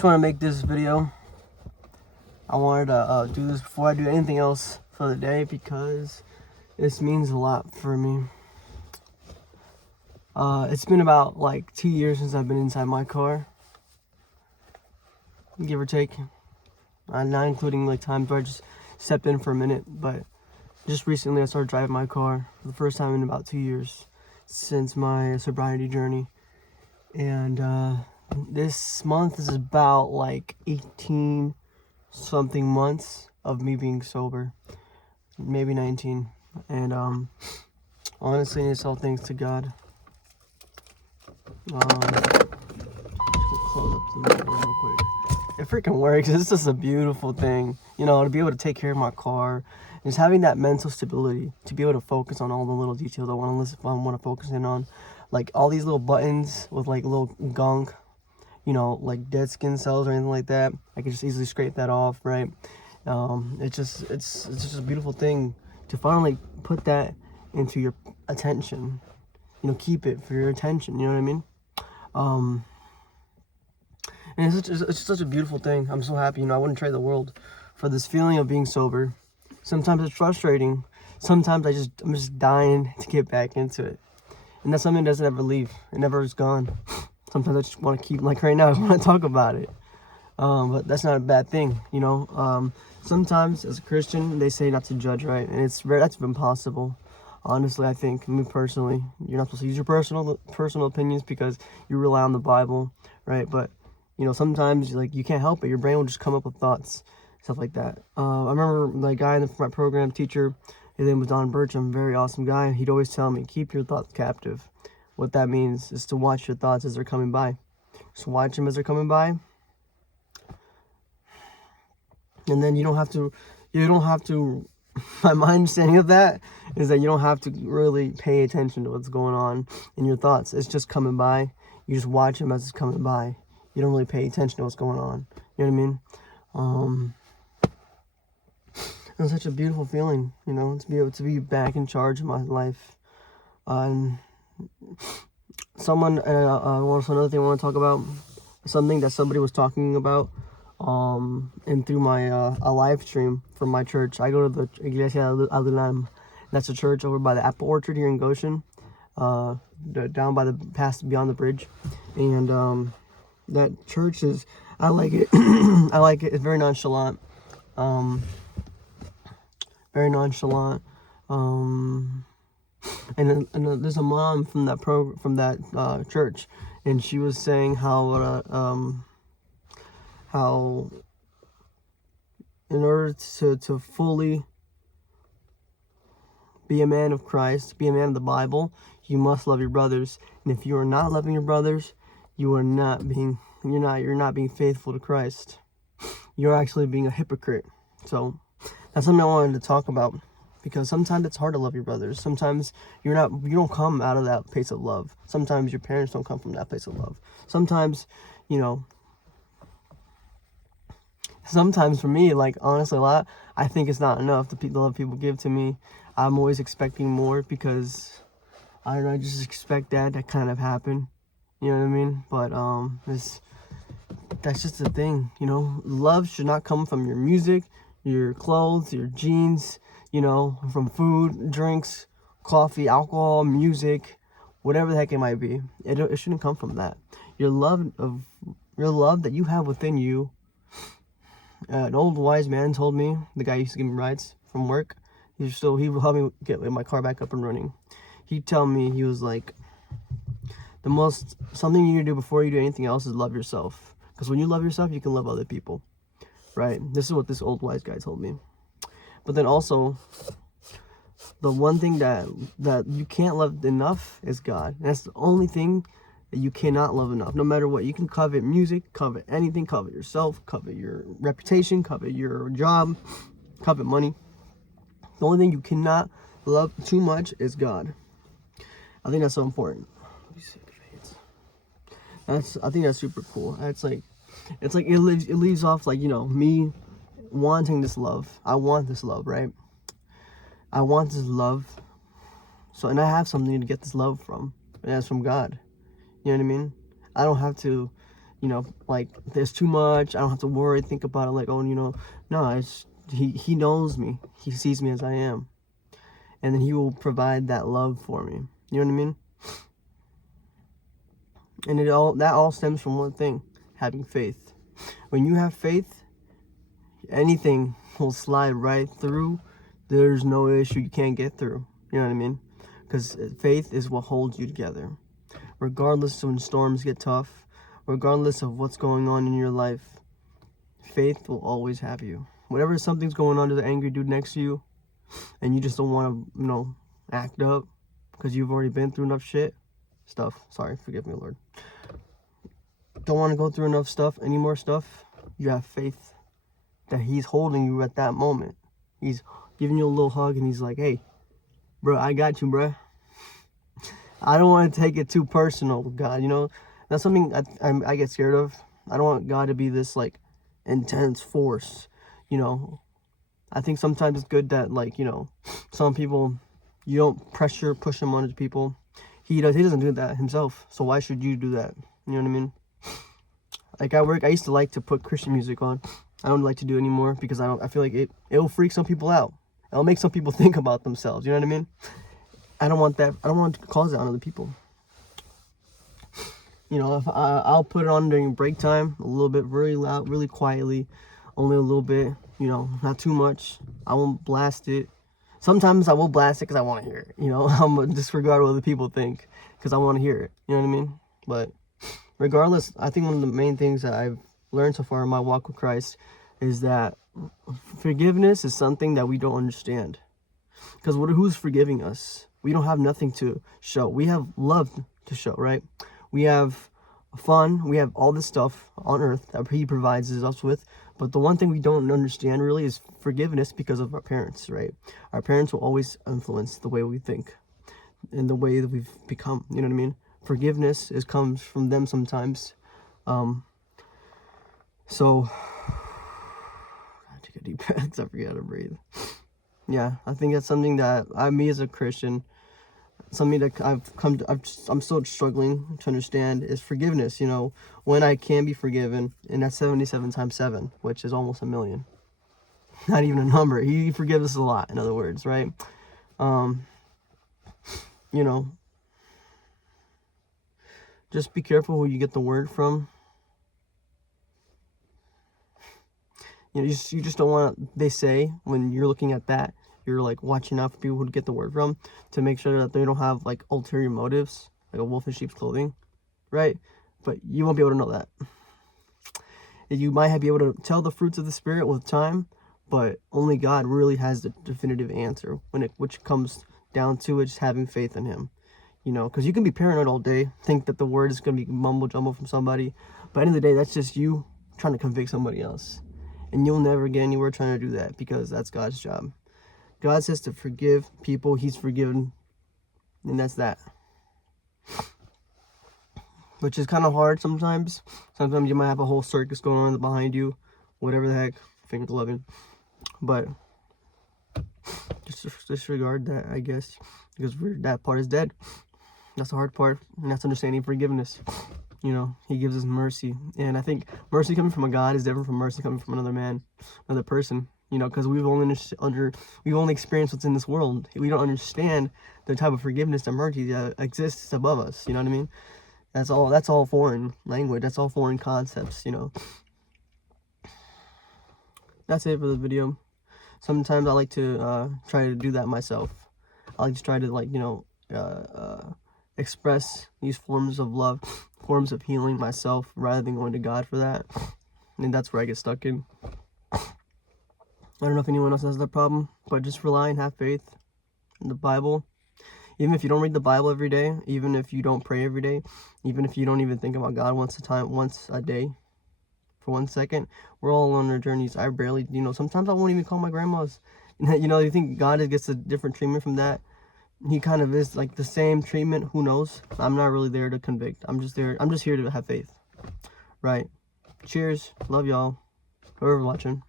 Just want to make this video. I wanted to do this before I do anything else for the day because this means a lot for me. It's been about like 2 years since I've been inside my car, give or take. Not including like times where I just stepped in for a minute, but just recently I started driving my car for the first time in about 2 years since my sobriety journey. And this month is about like 18 something months of me being sober, maybe 19. And honestly, it's all thanks to God. Close up the mirror real quick. It freaking works. It's just a beautiful thing, you know, to be able to take care of my car, just having that mental stability to be able to focus on all the little details I want to focus in on, like all these little buttons with like little gunk, you know, like dead skin cells or anything like that. I can just easily scrape that off, right? It's just a beautiful thing to finally put that into your attention, you know, keep it for your attention, you know what I mean? And it's just such a beautiful thing. I'm so happy, you know, I wouldn't trade the world for this feeling of being sober. Sometimes it's frustrating. Sometimes I'm just dying to get back into it. And that's something that doesn't ever leave. It never is gone. Sometimes I just want to keep, like right now, I want to talk about it. But that's not a bad thing, you know. Sometimes as a Christian, they say not to judge, right? And that's impossible. Honestly, I think, me personally, you're not supposed to use your personal opinions because you rely on the Bible, right? But you know, sometimes like you can't help it. Your brain will just come up with thoughts, stuff like that. I remember the guy in my program, teacher, his name was Don Burcham, very awesome guy. He'd always tell me, keep your thoughts captive. What that means is to watch your thoughts as they're coming by. Just watch them as they're coming by. And then you don't have to, my understanding of that is that you don't have to really pay attention to what's going on in your thoughts. It's just coming by. You just watch them as it's coming by. You don't really pay attention to what's going on. You know what I mean? It's such a beautiful feeling, you know, to be able to be back in charge of my life. Also another thing I want to talk about, something that somebody was talking about, and through my a live stream from my church. I go to the Iglesia Adulam. That's a church over by the apple orchard here in Goshen, down by the beyond the bridge, and that church is, I like it. I like it. It's very nonchalant. Very nonchalant. And there's a mom from that church, and she was saying how in order to fully be a man of Christ, be a man of the Bible, you must love your brothers. And if you are not loving your brothers, you're not being faithful to Christ. You're actually being a hypocrite. So that's something I wanted to talk about, because sometimes it's hard to love your brothers. Sometimes you don't come out of that place of love. Sometimes your parents don't come from that place of love. Sometimes, you know, sometimes for me, like honestly a lot, I think it's not enough, the love people give to me. I'm always expecting more because I don't know, I just expect that to kind of happen. You know what I mean? But that's just the thing, you know. Love should not come from your music, your clothes, your jeans, you know, from food, drinks, coffee, alcohol, music, whatever the heck it might be. It shouldn't come from that. Your love that you have within you. An old wise man told me, the guy used to give me rides from work. He would help me get my car back up and running. He'd tell me, he was like, something you need to do before you do anything else is love yourself. Because when you love yourself, you can love other people. Right? This is what this old wise guy told me. But then also, the one thing that you can't love enough is God. And that's the only thing that you cannot love enough. No matter what. You can covet music, covet anything, covet yourself, covet your reputation, covet your job, covet money. The only thing you cannot love too much is God. I think that's so important. I think that's super cool. It's like it leaves off like, you know, me wanting this love. I want this love, right? I want this love. So, and I have something to get this love from. And that's from God. You know what I mean? I don't have to you know, like there's too much, I don't have to worry, think about it, like, oh, you know, no, he knows me, he sees me as I am, and then he will provide that love for me. You know what I mean? And that all stems from one thing: having faith. When you have faith, anything will slide right through. There's no issue you can't get through. You know what I mean? Because faith is what holds you together. Regardless of when storms get tough, regardless of what's going on in your life, faith will always have you. Whatever something's going on to the angry dude next to you, and you just don't want to, you know, act up because you've already been through enough stuff. Sorry, forgive me, Lord. Don't want to go through enough stuff, any more stuff. You have faith that he's holding you at that moment. He's giving you a little hug and he's like, hey, bro, I got you, bro. I don't want to take it too personal, God, you know. That's something I get scared of. I don't want God to be this, like, intense force, you know. I think sometimes it's good that, like, you know, some people, you don't push him onto people. He doesn't do that himself, so why should you do that? You know what I mean? Like, at work, I used to like to put Christian music on. I don't like to do it anymore because I feel like it'll freak some people out. It'll make some people think about themselves, you know what I mean? I don't want that. I don't want to cause that on other people. You know, if I'll put it on during break time, a little bit, really loud, really quietly, only a little bit, you know, not too much. I won't blast it. Sometimes I will blast it because I want to hear it, you know. I'm going to disregard what other people think because I want to hear it, you know what I mean? But regardless, I think one of the main things that I've learned so far in my walk with Christ is that forgiveness is something that we don't understand. Because who's forgiving us? We don't have nothing to show. We have love to show, right? We have fun. We have all this stuff on earth that he provides us with. But the one thing we don't understand really is forgiveness because of our parents, right? Our parents will always influence the way we think and the way that we've become, you know what I mean? Forgiveness comes from them sometimes. So, I take a deep breath because I forget how to breathe. Yeah, I think that's something that me as a Christian, something that I'm still struggling to understand is forgiveness, you know, when I can be forgiven, and that's 77 times 7, which is almost 1,000,000. Not even a number. He forgives us a lot, in other words, right? You know, just be careful who you get the word from. You know, you just don't want, they say, when you're looking at that, you're like watching out for people who get the word from, to make sure that they don't have like ulterior motives, like a wolf in sheep's clothing, right? But you won't be able to know that. You might be able to tell the fruits of the Spirit with time, but only God really has the definitive answer which comes down to it, just having faith in him. You know, because you can be paranoid all day, think that the word is going to be mumble jumble from somebody, but at the end of the day, that's just you trying to convict somebody else. And you'll never get anywhere trying to do that, because that's God's job. God says to forgive people, he's forgiven, and that's that. Which is kind of hard sometimes. Sometimes you might have a whole circus going on behind you, whatever the heck, finger gloving. But just disregard that, I guess, because that part is dead. That's the hard part, and that's understanding forgiveness. You know, he gives us mercy, and I think mercy coming from a God is different from mercy coming from another man, another person. You know, because we've only experienced what's in this world. We don't understand the type of forgiveness and mercy that exists above us. You know what I mean? That's all foreign language. That's all foreign concepts. You know. That's it for the video. Sometimes I like to try to do that myself. I like to try to, like, you know, express these forms of love, forms of healing myself, rather than going to God for that. And that's where I get stuck in. I don't know if anyone else has that problem, but just rely and have faith in the Bible. Even if you don't read the Bible every day, even if you don't pray every day, even if you don't even think about God once a day, for 1 second, we're all on our journeys. I barely, you know, sometimes I won't even call my grandmas. You know, you think God gets a different treatment from that? He kind of is like the same treatment. Who knows? I'm not really there to convict. I'm just here to have faith. Right. Cheers. Love y'all. Whoever watching.